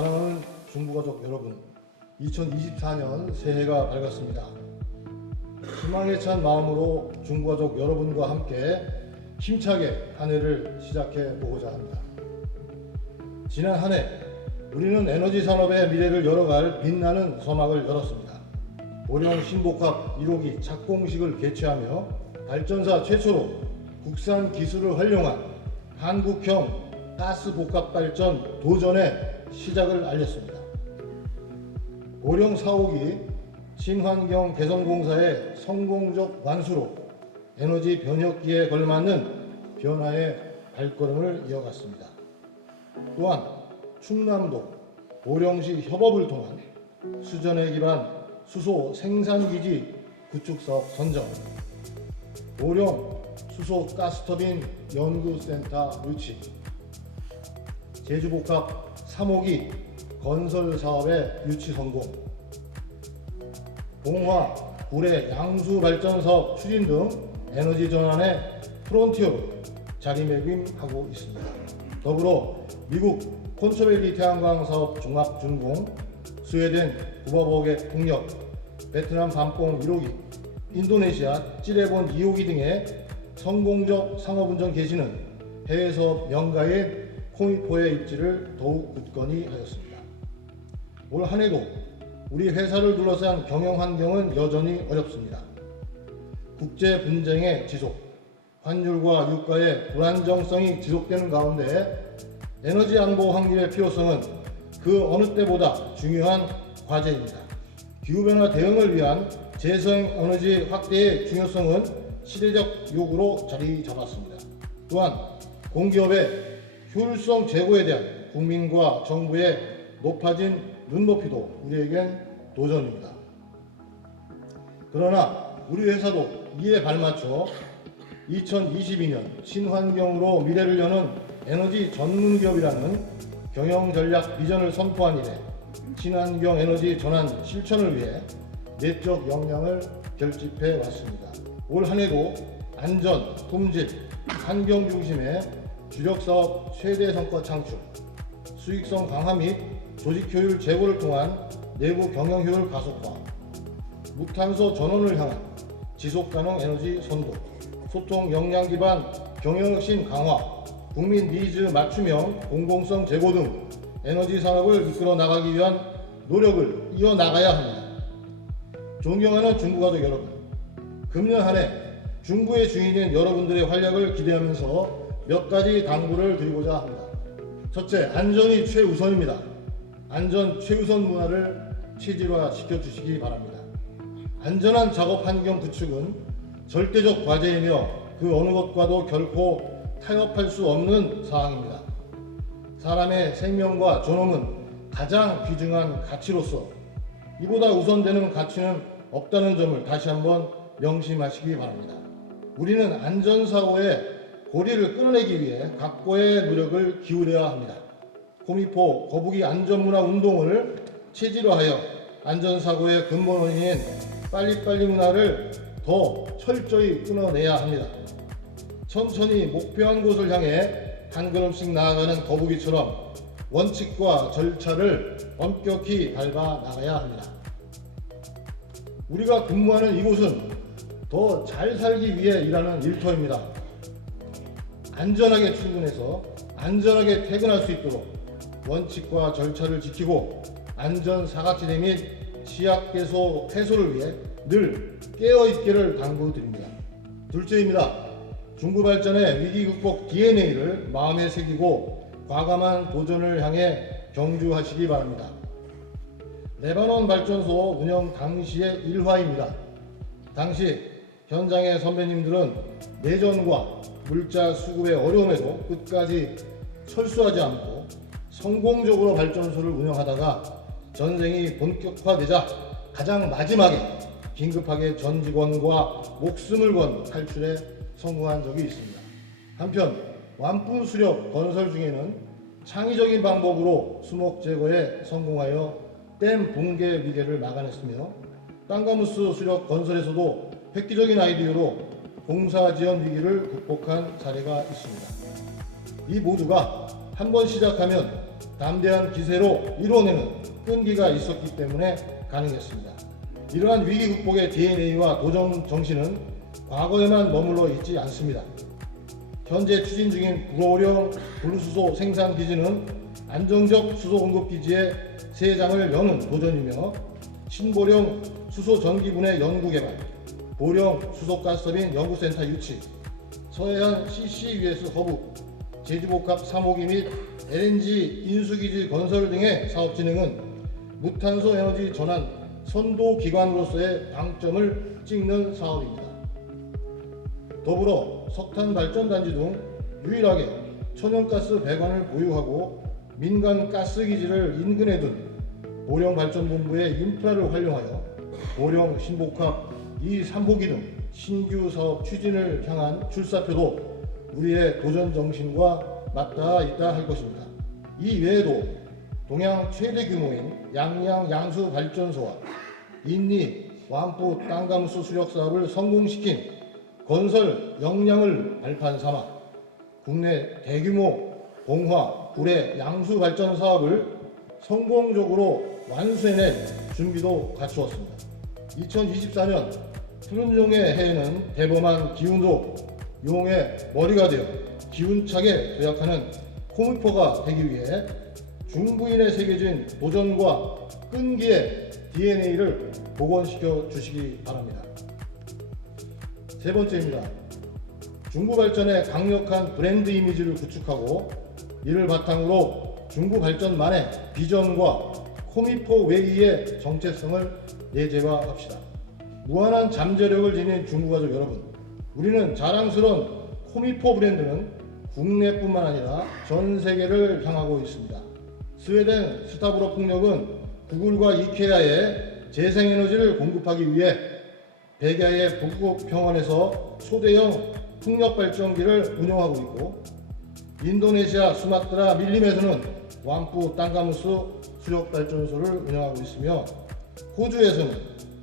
사랑하는 중부가족 여러분, 2024년 새해가 밝았습니다. 희망에 찬 마음으로 중부가족 여러분과 함께 힘차게 한 해를 시작해 보고자 합니다. 지난 한 해 우리는 에너지 산업의 미래를 열어갈 빛나는 서막을 열었습니다. 오령 신복합 1호기 착공식을 개최하며 발전사 최초로 국산 기술을 활용한 한국형 가스복합발전 도전의 시작을 알렸습니다. 오령 4호기 친환경 개선공사의 성공적 완수로 에너지 변혁기에 걸맞는 변화의 발걸음을 이어갔습니다. 또한 충남도 오령시 협업을 통한 수전에 기반 수소 생산기지 구축사업 선정, 오령 수소 가스터빈 연구센터 유치, 제주복합 3호기 건설 사업의 유치 성공, 봉화 구례 양수 발전 사업 추진 등 에너지 전환의 프론티어로 자리매김하고 있습니다. 더불어 미국 콘초밸리 태양광 사업 종합 준공, 스웨덴 구바복의 동력, 베트남 밤봉 1호기, 인도네시아 찌레본 2호기 등의 성공적 상업운전 개시는 해외 사업 명가인 코미포의 입지를 더욱 굳건히 하였습니다. 올 한 해도 우리 회사를 둘러싼 경영 환경은 여전히 어렵습니다. 국제 분쟁의 지속, 환율과 유가의 불안정성이 지속되는 가운데 에너지 안보 확립의 필요성은 그 어느 때보다 중요한 과제입니다. 기후변화 대응을 위한 재생 에너지 확대의 중요성은 시대적 요구로 자리 잡았습니다. 또한 공기업의 효율성 제고에 대한 국민과 정부의 높아진 눈높이도 우리에겐 도전입니다. 그러나 우리 회사도 이에 발맞춰 2022년 친환경으로 미래를 여는 에너지 전문기업이라는 경영 전략 비전을 선포한 이래 친환경 에너지 전환 실천을 위해 내적 역량을 결집해 왔습니다. 올 한 해도 안전, 품질, 환경 중심의 주력 사업 최대 성과 창출, 수익성 강화 및 조직 효율 제고를 통한 내부 경영 효율 가속화, 무탄소 전원을 향한 지속가능 에너지 선도, 소통 역량 기반 경영혁신 강화, 국민 니즈 맞춤형 공공성 제고 등 에너지 산업을 이끌어 나가기 위한 노력을 이어나가야 합니다. 존경하는 중부가족 여러분, 금년 한 해 중부의 주인인 여러분들의 활약을 기대하면서 몇 가지 당부를 드리고자 합니다. 첫째, 안전이 최우선입니다. 안전 최우선 문화를 체질화 시켜주시기 바랍니다. 안전한 작업 환경 구축은 절대적 과제이며 그 어느 것과도 결코 타협할 수 없는 사항입니다. 사람의 생명과 존엄은 가장 귀중한 가치로서 이보다 우선되는 가치는 없다는 점을 다시 한번 명심하시기 바랍니다. 우리는 안전사고의 고리를 끊어내기 위해 각고의 노력을 기울여야 합니다. 코미포 거북이 안전문화 운동을 체질화하여 안전사고의 근본 원인인 빨리빨리 문화를 더 철저히 끊어내야 합니다. 천천히 목표한 곳을 향해 한 걸음씩 나아가는 거북이처럼 원칙과 절차를 엄격히 밟아 나가야 합니다. 우리가 근무하는 이곳은 더 잘 살기 위해 일하는 일터입니다. 안전하게 출근해서 안전하게 퇴근할 수 있도록 원칙과 절차를 지키고 안전 사각지대 및 취약 해소를 위해 늘 깨어있기를 당부드립니다. 둘째입니다. 중부 발전의 위기 극복 DNA를 마음에 새기고 과감한 도전을 향해 경주하시기 바랍니다. 레바논 발전소 운영 당시의 일화입니다. 당시 현장의 선배님들은 내전과 물자 수급의 어려움에도 끝까지 철수하지 않고 성공적으로 발전소를 운영하다가 전쟁이 본격화되자 가장 마지막에 긴급하게 전 직원과 목숨을 건 탈출에 성공한 적이 있습니다. 한편 완품 수력 건설 중에는 창의적인 방법으로 수목 제거에 성공하여 댐 붕괴 위기를 막아냈으며 땅가무스 수력 건설에서도 획기적인 아이디어로 공사 지연 위기를 극복한 사례가 있습니다. 이 모두가 한번 시작하면 담대한 기세로 이뤄내는 끈기가 있었기 때문에 가능했습니다. 이러한 위기 극복의 DNA와 도전 정신은 과거에만 머물러 있지 않습니다. 현재 추진 중인 불호령 분리수소 생산 기지는 안정적 수소 공급 기지의 세 장을 여는 도전이며, 신보령 수소 전기분해 연구 개발, 보령 수소가스터빈 연구센터 유치, 서해안 CCUS 허브, 제주복합 3호기 및 LNG 인수기지 건설 등의 사업 진행은 무탄소 에너지 전환 선도 기관으로서의 방점을 찍는 사업입니다. 더불어 석탄 발전단지 등 유일하게 천연가스 배관을 보유하고 민간 가스기지를 인근에 둔 보령발전본부의 인프라를 활용하여 보령 신복합 2, 3호기 등 신규 사업 추진을 향한 출사표도 우리의 도전 정신과 맞닿아 있다 할 것입니다. 이 외에도 동양 최대 규모인 양양 양수 발전소와 인리 완부 땅감수 수력 사업을 성공시킨 건설 역량을 발판 삼아 국내 대규모 봉화, 구례 양수 발전 사업을 성공적으로 완수해낼 준비도 갖추었습니다. 2024년 푸른 용의 해에는 대범한 기운도 용의 머리가 되어 기운차게 도약하는 코미포가 되기 위해 중부인에 새겨진 도전과 끈기의 DNA를 복원시켜 주시기 바랍니다. 세 번째입니다. 중부발전의 강력한 브랜드 이미지를 구축하고 이를 바탕으로 중부발전만의 비전과 코미포 웨이의 정체성을 내재화합시다. 무한한 잠재력을 지닌 중부가족 여러분, 우리는 자랑스러운 코미포 브랜드는 국내뿐만 아니라 전 세계를 향하고 있습니다. 스웨덴 스타브로 풍력은 구글과 이케아에 재생에너지를 공급하기 위해 백야의 북극 평원에서 소대형 풍력발전기를 운영하고 있고, 인도네시아 수마트라 밀림에서는 완부 땅가무수 수력발전소를 운영하고 있으며, 호주에서는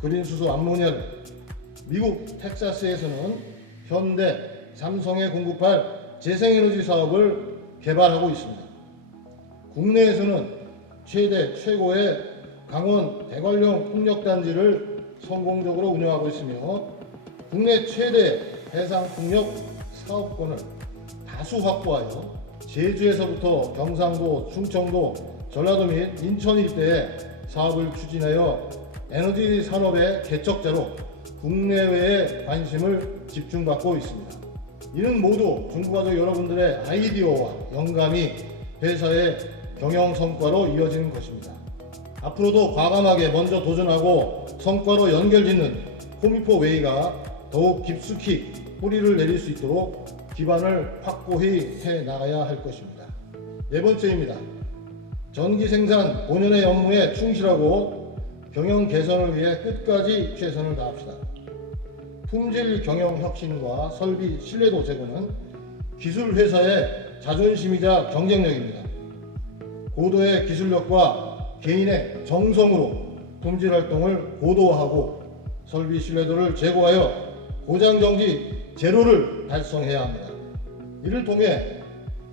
그린수소 암모니아를, 미국 텍사스에서는 현대, 삼성에 공급할 재생에너지 사업을 개발하고 있습니다. 국내에서는 최고의 강원 대관령 풍력단지를 성공적으로 운영하고 있으며, 국내 최대 해상풍력 사업권을 다수 확보하여 제주에서부터 경상도, 충청도, 전라도 및 인천 일대에 사업을 추진하여 에너지 산업의 개척자로 국내외에 관심을 집중받고 있습니다. 이는 모두 중부가족 여러분들의 아이디어와 영감이 회사의 경영 성과로 이어지는 것입니다. 앞으로도 과감하게 먼저 도전하고 성과로 연결짓는 코미포 웨이가 더욱 깊숙이 뿌리를 내릴 수 있도록 기반을 확고히 해 나가야 할 것입니다. 네 번째입니다. 전기 생산 본연의 업무에 충실하고 경영 개선을 위해 끝까지 최선을 다합시다. 품질 경영 혁신과 설비 신뢰도 제고는 기술 회사의 자존심이자 경쟁력입니다. 고도의 기술력과 개인의 정성으로 품질 활동을 고도화하고 설비 신뢰도를 제고하여 고장정지 제로를 달성해야 합니다. 이를 통해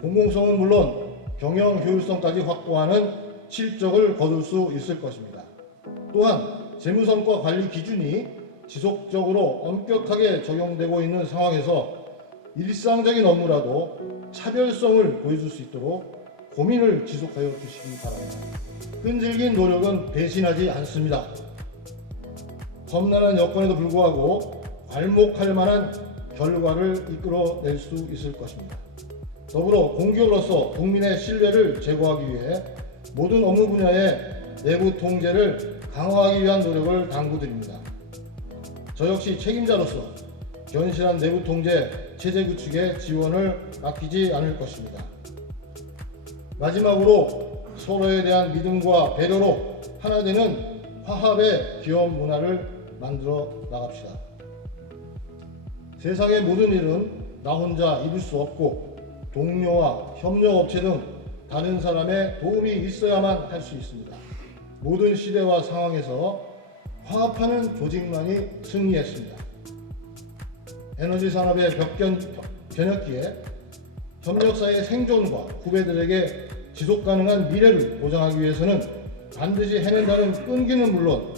공공성은 물론 경영 효율성까지 확보하는 실적을 거둘 수 있을 것입니다. 또한 재무성과 관리 기준이 지속적으로 엄격하게 적용되고 있는 상황에서 일상적인 업무라도 차별성을 보여줄 수 있도록 고민을 지속하여 주시기 바랍니다. 끈질긴 노력은 배신하지 않습니다. 험난한 여건에도 불구하고 괄목할 만한 결과를 이끌어낼 수 있을 것입니다. 더불어 공기업으로서 국민의 신뢰를 제고하기 위해 모든 업무 분야의 내부 통제를 강화하기 위한 노력을 당부드립니다. 저 역시 책임자로서 견실한 내부 통제 체제 구축에 지원을 아끼지 않을 것입니다. 마지막으로 서로에 대한 믿음과 배려로 하나 되는 화합의 기업 문화를 만들어 나갑시다. 세상의 모든 일은 나 혼자 이룰 수 없고 동료와 협력업체 등 다른 사람의 도움이 있어야만 할 수 있습니다. 모든 시대와 상황에서 화합하는 조직만이 승리했습니다. 에너지 산업의 변혁기에 협력사의 생존과 후배들에게 지속 가능한 미래를 보장하기 위해서는 반드시 해낸다는 끈기는 물론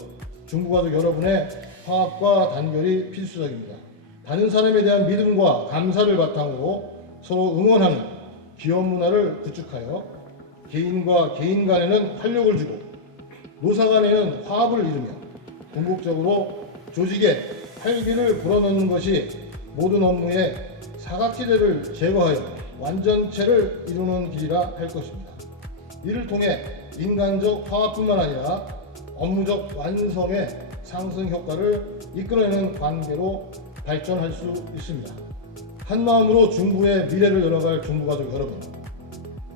중부가족 여러분의 화합과 단결이 필수적입니다. 다른 사람에 대한 믿음과 감사를 바탕으로 서로 응원하는 기업 문화를 구축하여 개인과 개인 간에는 활력을 주고 노사 간에는 화합을 이루며 궁극적으로 조직에 활기를 불어넣는 것이 모든 업무의 사각지대를 제거하여 완전체를 이루는 길이라 할 것입니다. 이를 통해 인간적 화합뿐만 아니라 업무적 완성의 상승 효과를 이끌어내는 관계로 발전할 수 있습니다. 한마음으로 중부의 미래를 열어갈 중부가족 여러분,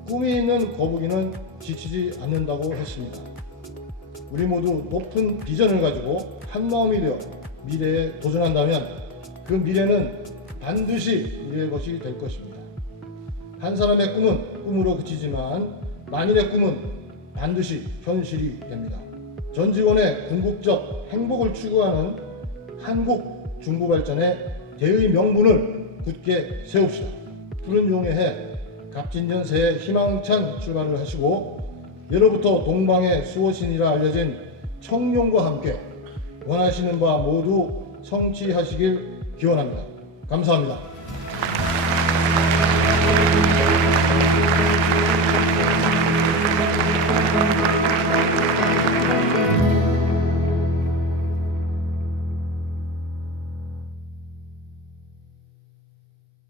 꿈이 있는 거북이는 지치지 않는다고 했습니다. 우리 모두 높은 비전을 가지고 한마음이 되어 미래에 도전한다면 그 미래는 반드시 우리의 것이 될 것입니다. 한 사람의 꿈은 꿈으로 그치지만 만인의 꿈은 반드시 현실이 됩니다. 전 직원의 궁극적 행복을 추구하는 한국 중부 발전의 대의 명분을 굳게 세웁시다. 푸른 용의 해 갑진년 새해 희망찬 출발을 하시고 예로부터 동방의 수호신이라 알려진 청룡과 함께 원하시는 바 모두 성취하시길 기원합니다. 감사합니다.